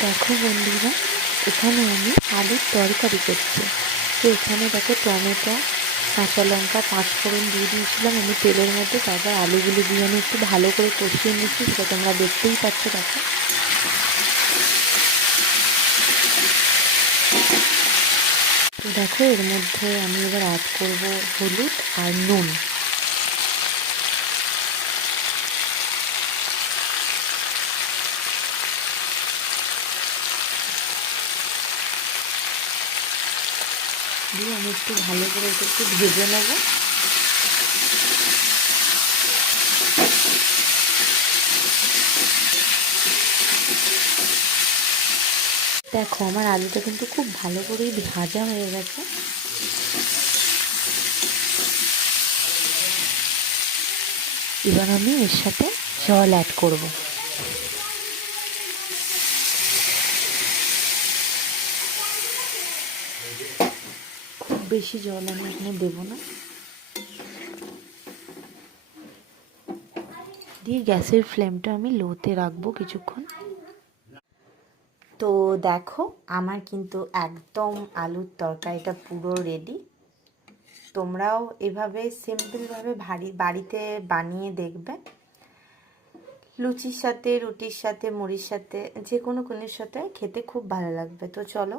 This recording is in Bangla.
দেখো বন্ধুরা, এখানে আমি আলুর তরকারি করছি। তো এখানে দেখো টমেটো, কাঁচা লঙ্কা, পাঁচফোড়ন দিয়ে দিয়েছিলাম আমি তেলের মধ্যে। তারপর আলুগুলো দিয়ে আমি একটু ভালো করে কষিয়ে নিচ্ছি, সেটা তোমরা দেখতেই পাচ্ছ। দেখো, তো দেখো এর মধ্যে আমি এবার অ্যাড করব হলুদ আর নুন। দিয়ে আমি একটু ভালো করে এটা একটু ভেজে নেবো। দেখো আমার আলুটা কিন্তু খুব ভালো করেই ভাজা হয়ে গেছে। এবার আমি এর সাথে জল অ্যাড করব। খুব বেশি জল আমি এখানে দেবো না। দিয়ে গ্যাসের ফ্লেমটা আমি লোতে রাখবো কিছুক্ষণ। তো দেখো আমার কিন্তু একদম আলুর তরকারিটা পুরো রেডি। তোমরাও এভাবে সিম্পলভাবে বাড়িতে বানিয়ে দেখবে। লুচির সাথে, রুটির সাথে, মুড়ির সাথে, যে কোনো কোনোর সাথে খেতে খুব ভালো লাগবে। তো চলো